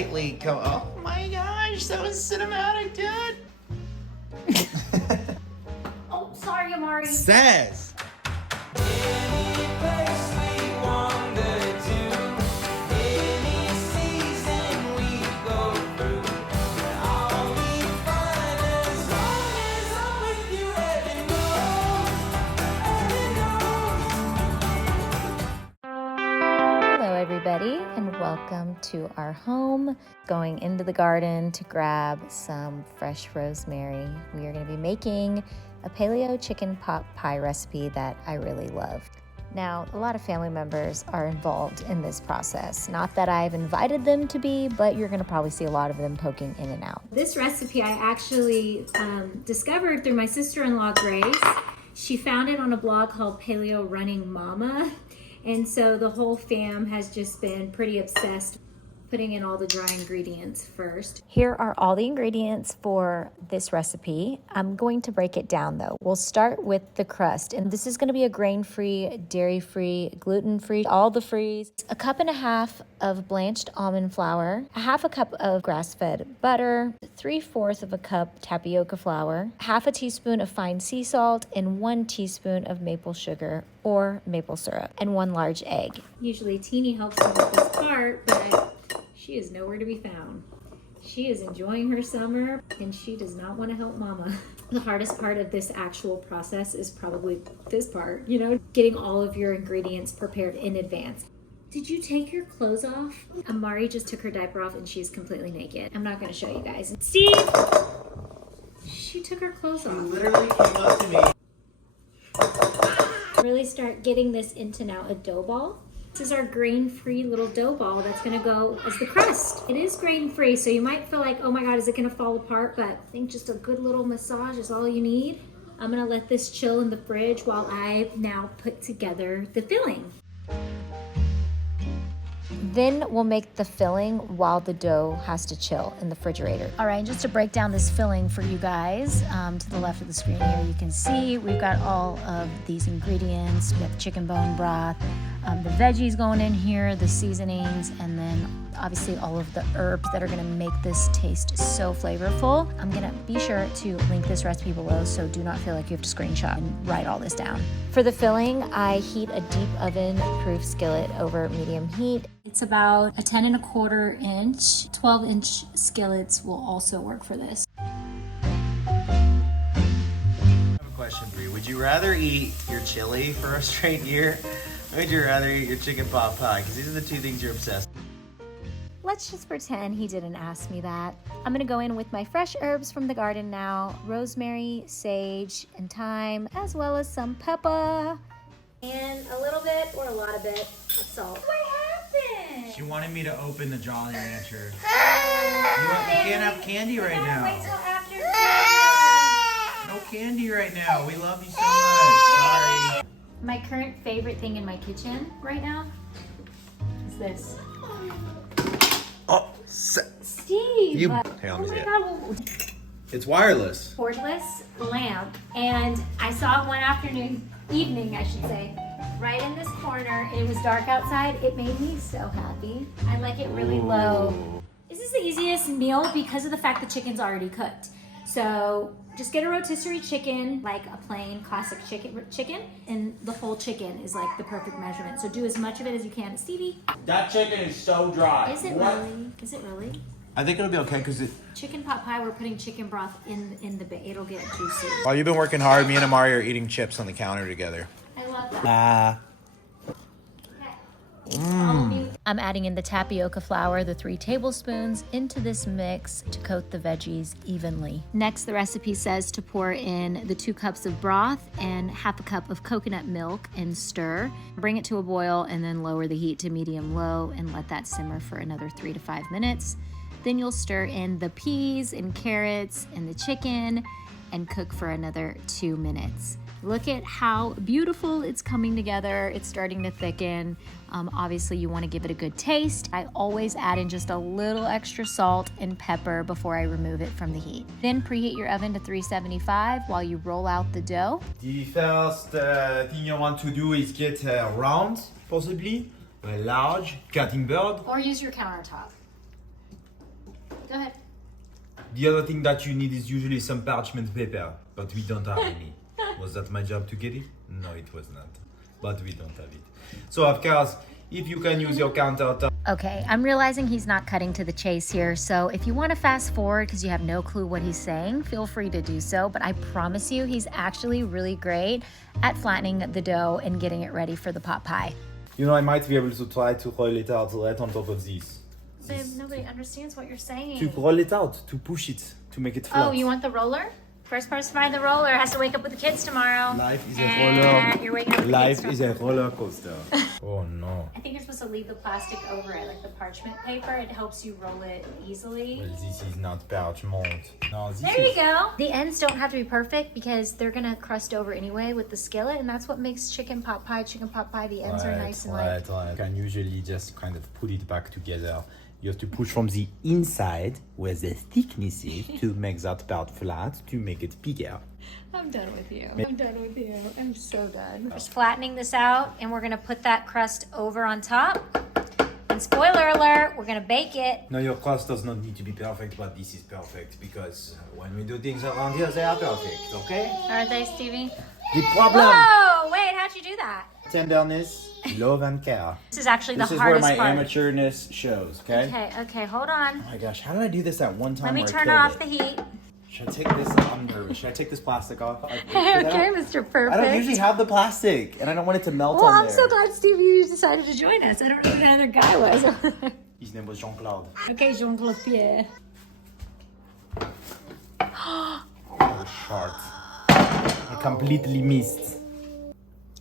lightly come. Oh my gosh, that was cinematic, dude. Oh, sorry, Amari. Says. Everybody, and welcome to our home. Going into the garden to grab some fresh rosemary. We are going to be making a paleo chicken pot pie recipe that I really love. Now, a lot of family members are involved in this process. Not that I've invited them to be, but you're going to probably see a lot of them poking in and out. This recipe I actually discovered through my sister-in-law, Grace. She found it on a blog called Paleo Running Mama. And so the whole fam has just been pretty obsessed putting in all the dry ingredients first. Here are all the ingredients for this recipe. I'm going to break it down though. We'll start with the crust, and this is going to be a grain-free, dairy-free, gluten-free, all the frees. 1.5 cups of blanched almond flour, 1/2 cup of grass-fed butter, 3/4 cup tapioca flour, 1/2 teaspoon of fine sea salt, and 1 teaspoon of maple sugar or maple syrup, and 1 large egg. Usually Teeny helps me with this part, but she is nowhere to be found. She is enjoying her summer and she does not want to help Mama. The hardest part of this actual process is probably this part, getting all of your ingredients prepared in advance. Did you take your clothes off? Amari just took her diaper off and she's completely naked. I'm not going to show you guys. Steve! She took her clothes off. She literally came up to me. Really start getting this into now a dough ball. This is our grain-free little dough ball that's gonna go as the crust. It is grain-free, so you might feel like, oh my God, is it gonna fall apart? But I think just a good little massage is all you need. I'm gonna let this chill in the fridge while I now put together the filling. Then we'll make the filling while the dough has to chill in the refrigerator. All right, just to break down this filling for you guys, to the left of the screen here, you can see we've got all of these ingredients. We have chicken bone broth, the veggies going in here, the seasonings, and then obviously all of the herbs that are gonna make this taste so flavorful. I'm gonna be sure to link this recipe below, so do not feel like you have to screenshot and write all this down. For the filling, I heat a deep oven-proof skillet over medium heat. It's about a 10¼ inch. 12-inch skillets will also work for this. I have a question for you. Would you rather eat your chili for a straight year, or would you rather eat your chicken pot pie? Because these are the two things you're obsessed with. Let's just pretend he didn't ask me that. I'm gonna go in with my fresh herbs from the garden now. Rosemary, sage, and thyme, as well as some pepper. And a little bit or a lot of it of salt. What happened? She wanted me to open the Jolly Rancher. You can't have candy right now. Wait till after dinner. No candy right now. We love you so much. Sorry. My current favorite thing in my kitchen right now is this. Oh, Steve! Here, let me see it. God. It's wireless. Cordless lamp, and I saw it one evening, I should say, right in this corner. It was dark outside. It made me so happy. I like it really low. This is the easiest meal because of the fact the chicken's already cooked. So just get a rotisserie chicken, like a plain classic chicken, and the whole chicken is like the perfect measurement. So do as much of it as you can. Stevie? That chicken is so dry. Is it really? Is it really? I think it'll be okay because Chicken pot pie, we're putting chicken broth in the bait. It'll get juicy. while you've been working hard, me and Amari are eating chips on the counter together. I love that. I'm adding in the tapioca flour, the 3 tablespoons, into this mix to coat the veggies evenly. Next, the recipe says to pour in the 2 cups of broth and 1/2 cup of coconut milk and stir. Bring it to a boil and then lower the heat to medium-low and let that simmer for another 3 to 5 minutes. Then you'll stir in the peas and carrots and the chicken and cook for another 2 minutes. Look at how beautiful it's coming together. It's starting to thicken. Obviously, you want to give it a good taste. I always add in just a little extra salt and pepper before I remove it from the heat. Then preheat your oven to 375 while you roll out the dough. The first thing you want to do is get a round, possibly, a large cutting board. Or use your countertop. Go ahead. The other thing that you need is usually some parchment paper, but we don't have any. Was that my job to get it? No, it was not. But we don't have it. So of course, if you can use your countertop. Okay, I'm realizing he's not cutting to the chase here, so if you want to fast forward because you have no clue what he's saying, feel free to do so, but I promise you he's actually really great at flattening the dough and getting it ready for the pot pie. You know, I might be able to try to roll it out right on top of this. Babe, nobody understands what you're saying. To roll it out, to push it, to make it flat. Oh, you want the roller? First person to find the roller has to wake up with the kids tomorrow. Life is a roller. You're waking up with the Life kids is a roller coaster. Oh no. I think you're supposed to leave the plastic over it, like the parchment paper. It helps you roll it easily. Well, this is not parchment. No, this There you go. The ends don't have to be perfect because they're gonna crust over anyway with the skillet, and that's what makes chicken pot pie. The ends are nice and light. Right. You can usually just kind of put it back together. You have to push from the inside where the thickness is to make that part flat, to make it bigger. I'm done with you. I'm so done. Just flattening this out, and we're gonna put that crust over on top. And spoiler alert, we're gonna bake it. No, your crust does not need to be perfect, but this is perfect because when we do things around here, they are perfect, okay? Aren't they, Stevie? The problem, Whoa, wait, how'd you do that? tenderness, love and care. This is actually This the is where hardest my part. amateurness shows, okay? Okay, hold on. Oh my gosh, how did I do this at one time? Let me where I turn killed off it? the heat. Should I take this? I'm nervous. Should I take this plastic off? Okay, Mr. Perfect. I don't usually have the plastic, and I don't want it to melt Well, on I'm there. so glad, Stevie, you decided to join us. I don't know who the other guy was. His name was Jean-Claude. Okay, Jean-Claude Pierre. Oh, short. I completely missed.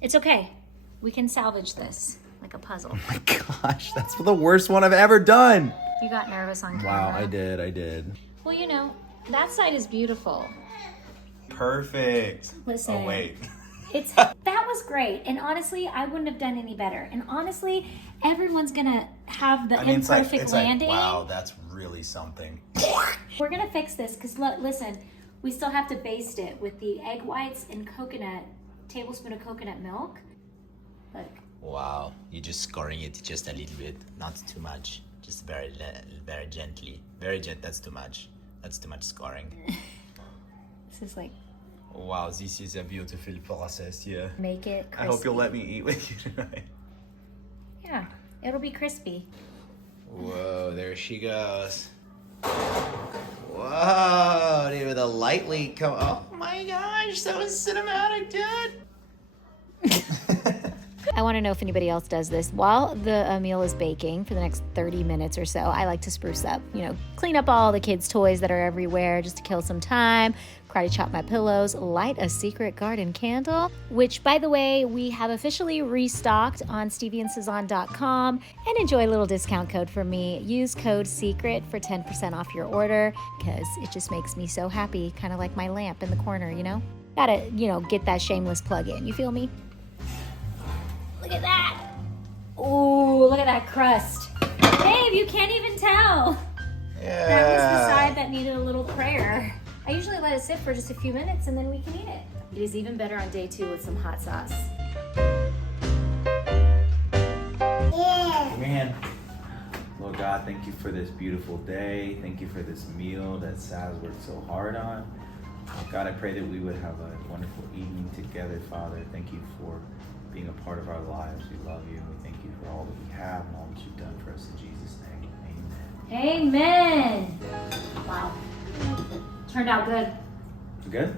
It's okay. We can salvage this like a puzzle. Oh my gosh, that's the worst one I've ever done. You got nervous on camera. Wow, I did. Well, you know, that side is beautiful. Perfect. Listen. Oh, wait. That was great. And honestly, I wouldn't have done any better. And honestly, everyone's gonna have the imperfect landing. wow, that's really something. We're gonna fix this because listen, we still have to baste it with the egg whites and tablespoon of coconut milk. Look. Wow, you're just scoring it just a little bit, not too much. Just very gently. That's too much. That's too much scoring. This is like, Wow, this is a beautiful process, yeah. make it crispy. I hope you'll let me eat with you tonight. Yeah, it'll be crispy. Whoa, there she goes. Whoa, dude, with a lightly come. Oh my gosh, that was cinematic, dude. I want to know if anybody else does this. While the meal is baking for the next 30 minutes or so, I like to spruce up, clean up all the kids' toys that are everywhere just to kill some time, karate chop my pillows, light a secret garden candle, which, by the way, we have officially restocked on stevieandsazan.com, and enjoy a little discount code from me. Use code SECRET for 10% off your order because it just makes me so happy, kind of like my lamp in the corner, Gotta, get that shameless plug in. You feel me? Look at that. Ooh, look at that crust. Babe, you can't even tell. Yeah. That was the side that needed a little prayer. I usually let it sit for just a few minutes and then we can eat it. It is even better on day 2 with some hot sauce. Man, Lord God, thank you for this beautiful day. Thank you for this meal that Saz worked so hard on. God, I pray that we would have a wonderful evening together, Father. Thank you for being a part of our lives. We love you and we thank you for all that we have and all that you've done for us in Jesus' name. Amen. Amen. Wow. Turned out good. Good?